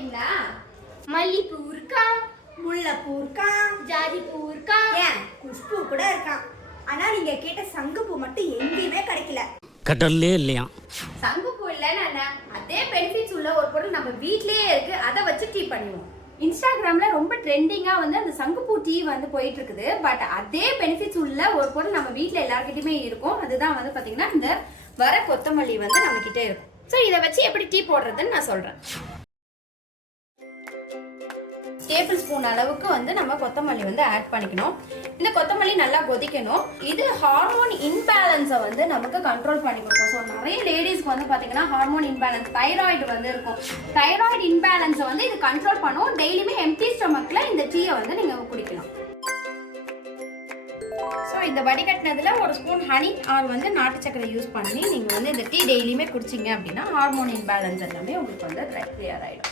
கேட்டிங்களா? மல்லிப்பூ இருக்கா, முல்லைப்பூ இருக்கா, ஜாதிப்பூ இருக்கா, ஏன் குஷ்பூ கூட இருக்கான். ஆனா நீங்க கேட்ட சங்குப்பூ மட்டும் எங்கேயுமே கிடைக்கல. கடல்லே இல்லையா? சங்குப்பூ இல்லைன்னா அதே பெனிஃபிட்ஸ் உள்ள ஒரு பொருள் நம்ம வீட்லயே இருக்கு, அதை வச்சு டீ பண்ணுவோம். இன்ஸ்டாகிராம்ல ரொம்ப ட்ரெண்டிங்கா வந்து அந்த சங்குப்பூ டீ வந்து போயிட்டு இருக்குது. பட் அதே பெனிஃபிட்ஸ் உள்ள ஒரு பொருள் நம்ம வீட்ல எல்லார்கிட்டயுமே இருக்கும். அதுதான் வந்து பாத்தீங்கன்னா இந்த வர கொத்தமல்லி வந்து நம்ம கிட்ட இருக்கும். ஸோ இதை வச்சு எப்படி டீ போடுறதுன்னு நான் சொல்றேன். டேபிள் ஸ்பூன் அளவுக்கு வந்து நம்ம கொத்தமல்லி வந்து ஆட் பண்ணிக்கணும். இந்த கொத்தமல்லி நல்லா கொதிக்கணும். இது ஹார்மோன் இன்பேலன்ஸை வந்து நமக்கு கண்ட்ரோல் பண்ணி கொடுக்கும். ஸோ நிறைய லேடிஸ்க்கு வந்து பார்த்தீங்கன்னா ஹார்மோன் இன்பேலன்ஸ், தைராய்டு வந்து இருக்கும். தைராய்டு இன்பேலன்ஸை வந்து இது கண்ட்ரோல் பண்ணும். டெய்லியுமே எம்டி ஸ்டொமக்ல இந்த டீயை வந்து நீங்கள் குடிக்கலாம். ஸோ இந்த வடிகட்டினதுல ஒரு ஸ்பூன் ஹனி ஆர் வந்து நாட்டு சக்கரை யூஸ் பண்ணி நீங்கள் வந்து இந்த டீ டெய்லியுமே குடிச்சிங்க அப்படின்னா ஹார்மோன் இன்பேலன்ஸ் எல்லாமே உங்களுக்கு வந்து கிளியர் ஆகிடும்.